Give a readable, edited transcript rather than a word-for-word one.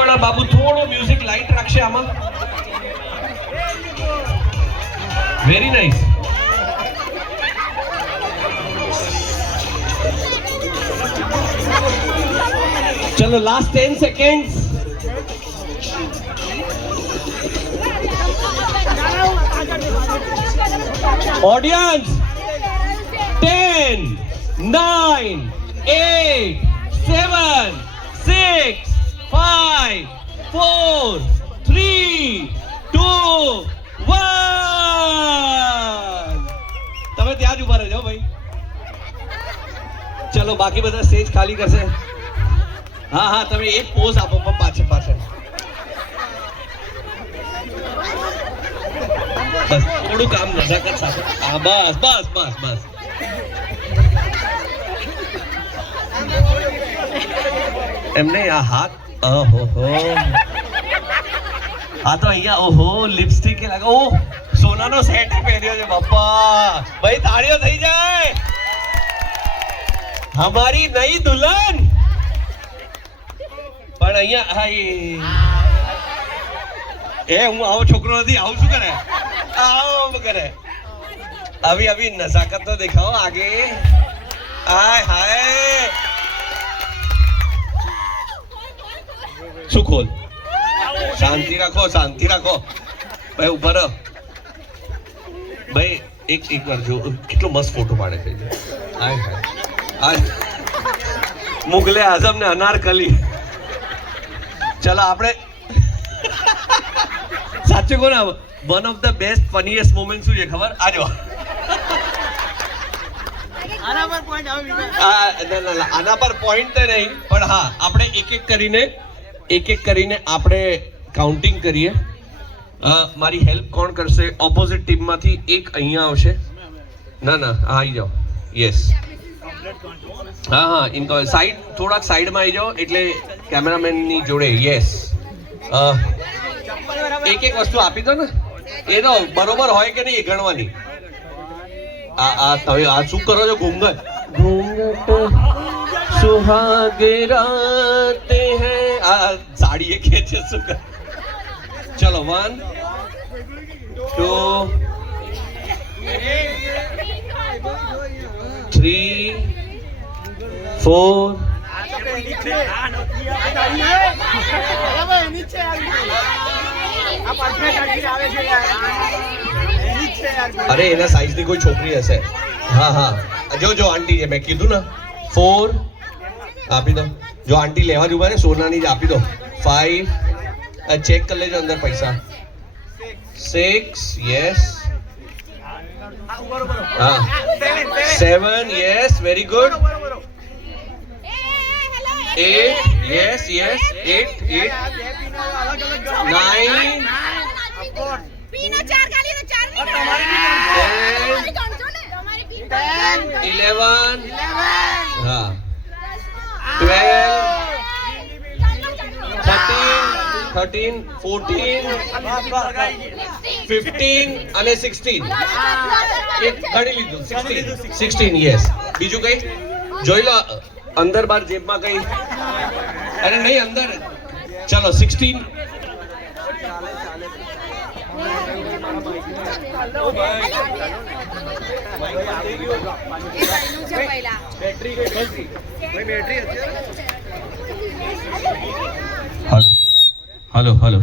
વાળા બાબુ થોડો music light રાખશે આમાં. Very nice. ચલો લાસ્ટ 10 seconds. Audience, 10, 9, 8, 7, 6, 5, 4, 3, 2, 1. તમે ત્યાં જ ઉભા રહેજો ભાઈ. ચલો બાકી બધા સ્ટેજ ખાલી કરશે. હા હા તમે એક પોઝ આપો પાછળ પાછળ. બસ થોડું કામ નજાકત સાથે. હા બસ બસ બસ બસ. એમને આ હાથ ઓહો આ તો અહીંયા ઓહો લિપસ્ટિક લાગે. ઓહ સોનાનો સેટ પહેર્યો છે બાપા. ભાઈ તાળીઓ થઈ જાય. હમારી નઈ દુલ્હન. પણ અહીંયા હાય એ હું આવો છોકરો નથી. આવું શું કરે? આવો કરે. અભી અભી નજાકત તો દેખાઓ આગે. હાય હાય. શું ખોલ? શાંતિ રાખો શાંતિ રાખો ભાઈ. ઉભા રહો ભાઈ. એક વાર જો કેટલો મસ્ત ફોટો પાડે છે. હાય હાય મુગલે આઝમ ને અનારકલી. ચલો આપણે સાચું કહો ને one of the best funniest moment શું છે ખબર? આજો આના પર પોઈન્ટ તો નહીં પણ હા આપણે એક એક કરીને આપણે કાઉન્ટિંગ કરીએ. મારી હેલ્પ કોણ કરશે? ઓપોઝિટ ટીમમાંથી એક અહીંયા આવશે. ના આવી જાઓ. યસ હા હા ઇનકો સાઈડ થોડાક સાઈડમાં આવી જાઓ એટલે કેમેરામેનની જોડે. યસ એક વસ્તુ આપી દો ને. એ તો બરોબર હોય કે નહીં એ ગણવાની. તમે આ શું કરો છો? ઘૂંઘટ સુહાગ રાતે હૈ. આ સાડી એ કે છે શું કર. ચલો 1 2 3 4 અરે એના સાઈઝ ની કોઈ છોકરી હશે. હા હા જો આંટી મેં કીધું ને 4 આપી દો. જો આંટી લેવા જ ઉભા ને સોનાની જ આપી દો. 5 ચેક કરી લેજો અંદર પૈસા. 6 યસ. હા 7 યસ વેરી ગુડ. 8 યસ 8 9 પીનો 4 ગાલી તો 4 11 હા 12 13 14 15 અને 16 એક ગણી લીધું. 16 યસ. બીજું કઈ જોઈ લો અંદર બાર જેબમાં કઈ. અરે નહીં અંદર. ચલો 16 હલો